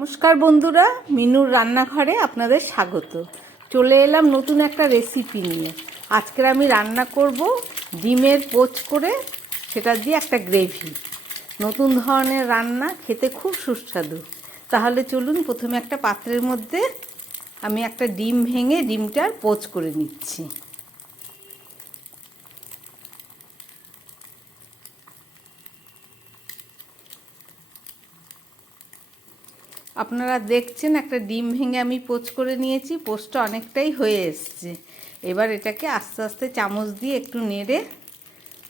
নমস্কার বন্ধুরা, মিনুর রান্নাঘরে আপনাদের স্বাগত। চলে এলাম নতুন একটা রেসিপি নিয়ে। আজকের আমি রান্না করব ডিমের পোচ করে সেটা দিয়ে একটা গ্রেভি। নতুন ধরনের রান্না, খেতে খুব সুস্বাদু। তাহলে চলুন, প্রথমে একটা পাত্রের মধ্যে আমি একটা ডিম ভেঙে ডিমটার পোচ করে নিচ্ছি। আপনারা দেখছেন একটা ডিম ভেঙে আমি পোচ করে নিয়েছি। পোচটা অনেকটাই হয়ে এসছে। এবার এটাকে আস্তে আস্তে চামচ দিয়ে একটু নেড়ে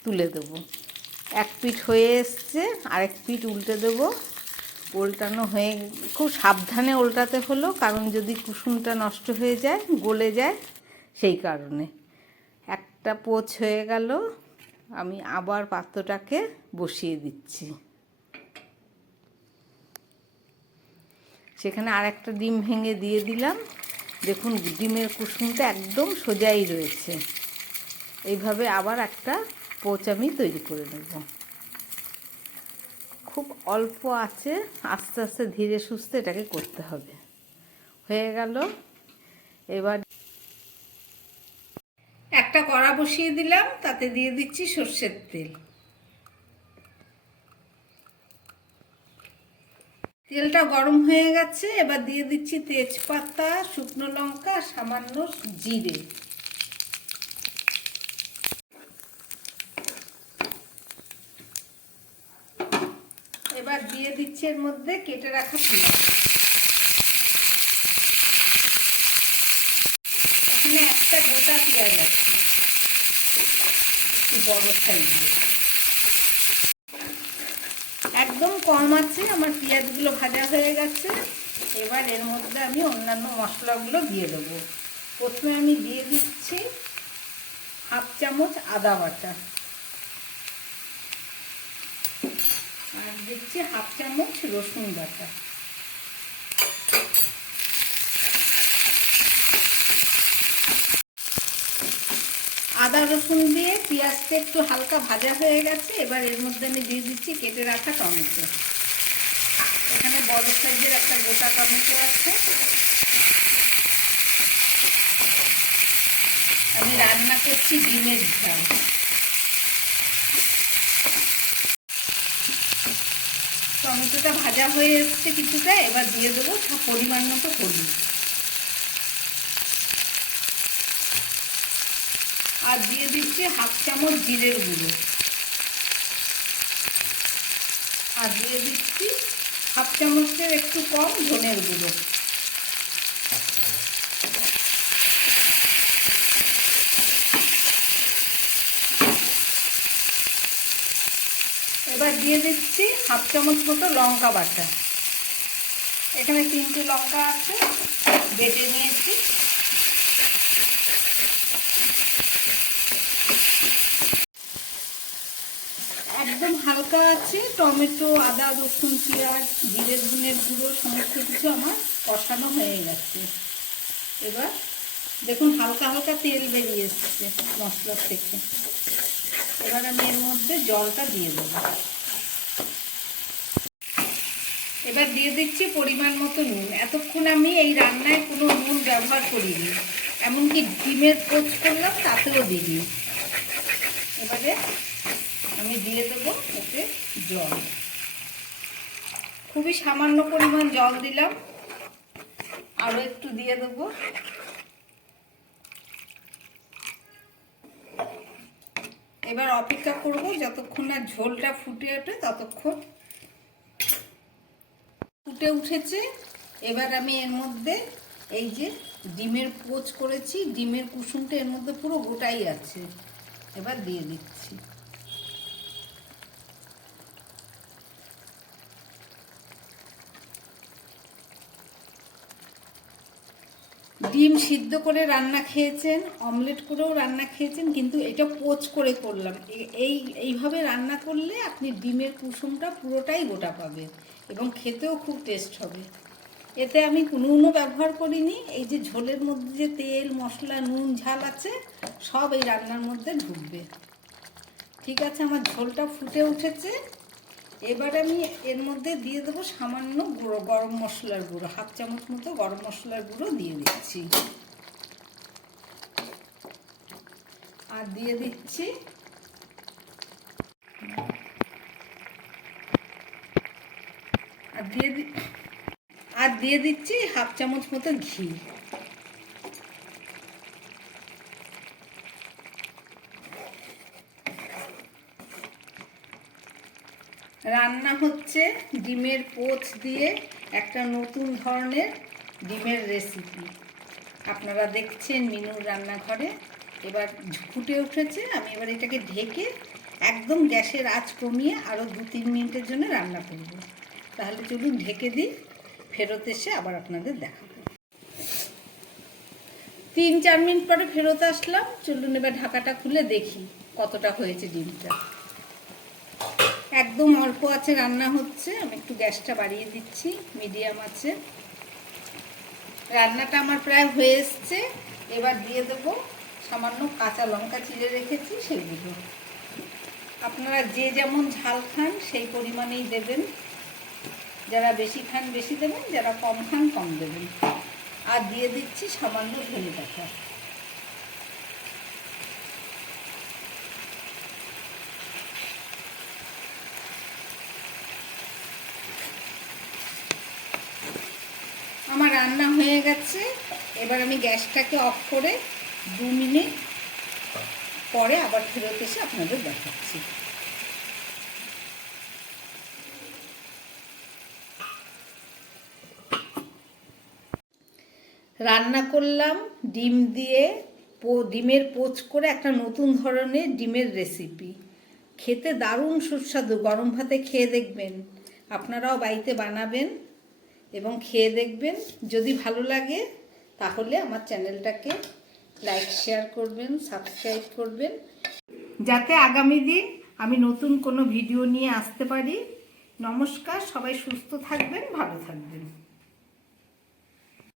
তুলে দেবো। এক পিঠ হয়ে এসছে, আরেক পিঠ উল্টে দেবো। উল্টানো হয়ে খুব সাবধানে উল্টাতে হলো, কারণ যদি কুসুমটা নষ্ট হয়ে যায়, গলে যায়, সেই কারণে। একটা পোচ হয়ে গেল, আমি আবার পাত্রটাকে বসিয়ে দিচ্ছি। সেখানে আর একটা ডিম ভেঙে দিয়ে দিলাম। দেখুন, ডিমের কুসুমটা একদম সোজাই রয়েছে। এইভাবে আবার একটা পোচ আমি তৈরি করে নেব। খুব অল্প আছে, আস্তে আস্তে ধীরে সুস্থে এটাকে করতে হবে। হয়ে গেল। এবার একটা কড়া বসিয়ে দিলাম, তাতে দিয়ে দিচ্ছি সর্ষের তেল। তেলটা গরম হয়ে গেছে, এবার দিয়ে দিচ্ছি তেজপাতা, শুকনো লঙ্কা, সামান্য জিরে। এবার দিয়ে দিচ্ছি এর মধ্যে কেটে রাখা পেঁয়াজ। এখানে একটা গোটা পেঁয়াজ আছে, একটু বড় সাইজের। একদম কম আছে, আমার পেঁয়াজগুলো ভাজা হয়ে গেছে। এবার এর মধ্যে আমি অন্যান্য মশলাগুলো দিয়ে দেবো। প্রথমে আমি দিয়ে দিচ্ছি হাফ চামচ আদা বাটা, আর দিচ্ছি হাফ চামচ রসুন বাটা। আদা রসুন দিয়ে পেঁয়াজটা একটু হালকা ভাজা হয়ে গেছে। এবার এর মধ্যে আমি দিয়ে দিচ্ছি কেটে রাখা টমেটো। এখানে বড় সাইজের একটা গোটা টমেটো আছে। আমি রান্না করছি ডিমের ঝাল। টমেটোটা ভাজা হয়ে এসছে কিছুটা। এবার দিয়ে দেবো পরিমাণ মতো হলুদ, আর দিয়ে দিচ্ছি হাফ চামচ জিরের গুঁড়ো, আর দিয়ে দিচ্ছি হাফ চামচের একটু কম ধনের গুঁড়ো। এবার দিয়ে দিচ্ছি হাফ চামচ মতো লঙ্কা বাটা। এখানে 3টে লঙ্কা আছে, বেটে নিয়েছি। একদম হালকা আছে। টমেটো, আদা রসুন, পেঁয়াজ, জিরে ধনের গুঁড়ো সমস্ত কিছু আমার কষানো হয়ে গেছে। এবার দেখুন হালকা হালকা তেল বেরিয়ে এসছে মশলা থেকে। এবার আমি এর মধ্যে জলটা দিয়ে দেবো। এবার দিয়ে দিচ্ছি পরিমাণ মতো নুন। এতক্ষণ আমি এই রান্নায় কোনো নুন ব্যবহার করিনি, এমনকি ডিমের পোচ করলাম তাতেও দিইনি। এবারে আমি দিয়ে দেবো এতে জল। খুবই সামান্য পরিমাণ জল দিলাম, আরও একটু দিয়ে দেবো। এবার অপেক্ষা করব যতক্ষণ না ঝোলটা ফুটে ওঠে, ততক্ষণ। ফুটে উঠেছে। এবার আমি এর মধ্যে এই যে ডিমের পোচ করেছি, ডিমের কুসুমটা এর মধ্যে পুরো গোটাই আছে। এবার দিয়ে দিচ্ছি। ডিম সিদ্ধ করে রান্না খেয়েছেন, অমলেট করেও রান্না খেয়েছেন, কিন্তু এটা পোচ করে করলাম। এইভাবে রান্না করলে আপনি ডিমের কুসুমটা পুরোটাই গোটা পাবেন এবং খেতেও খুব টেস্ট হবে। এতে আমি নুনও ব্যবহার করিনি। এই যে ঝোলের মধ্যে যে তেল, মশলা, নুন, ঝাল আছে, সব এই রান্নার মধ্যে ঢুকবে। ঠিক আছে, আমার ঝোলটা ফুটে উঠেছে। এবার আমি এর মধ্যে দিয়ে দেবো সামান্য গুঁড়ো, গরম মশলার গুঁড়ো, 1/2 চামচ মতো গরম মশলার গুঁড়ো দিয়ে দিচ্ছি। আর দিয়ে দিচ্ছি আর দিয়ে দিচ্ছি 1/2 চামচ মতো ঘি। রান্না হচ্ছে ডিমের পোচ দিয়ে একটা নতুন ধরনের ডিমের রেসিপি। আপনারা দেখছেন মিনুর রান্নাঘরে। এবার ফুটে উঠেছে, আমি এবার এটাকে ঢেকে একদম গ্যাসের আঁচ কমিয়ে আরও 2-3 মিনিটের জন্য রান্না করব। তাহলে চলুন ঢেকে দিই, ফেরত এসে আবার আপনাদের দেখাবো। 3-4 মিনিট পরে ফেরত আসলাম। চলুন এবার ঢাকাটা খুলে দেখি কতটা হয়েছে ডিমটা। একদম অল্প আছে রান্না হচ্ছে, আমি একটু গ্যাসটা বাড়িয়ে দিচ্ছি, মিডিয়াম আছে। রান্নাটা আমার প্রায় হয়ে এসছে। এবার দিয়ে দেবো সামান্য কাঁচা লঙ্কা চিড়ে রেখেছি সেগুলো। আপনারা যে যেমন ঝাল খান সেই পরিমাণেই দেবেন। যারা বেশি খান বেশি দেবেন, যারা কম খান কম দেবেন। আর দিয়ে দিচ্ছি সামান্য ধনে পাতা। আমার রান্না হয়ে গেছে। এবার আমি গ্যাসটাকে অফ করে 2 মিনিট পরে আবার ফেরত এসে আপনাদের দেখাচ্ছি। রান্না করলাম ডিম দিয়ে, ডিমের পোচ করে একটা নতুন ধরনের ডিমের রেসিপি। খেতে দারুণ সুস্বাদু। গরম ভাতে খেয়ে দেখবেন, আপনারাও বাড়িতে বানাবেন এবং খেয়ে দেখবেন। যদি ভালো লাগে তাহলে আমার চ্যানেলটাকে লাইক শেয়ার করবেন, সাবস্ক্রাইব করবেন, যাতে আগামী দিন আমি নতুন কোনো ভিডিও নিয়ে আসতে পারি। নমস্কার, সবাই সুস্থ থাকবেন, ভালো থাকবেন।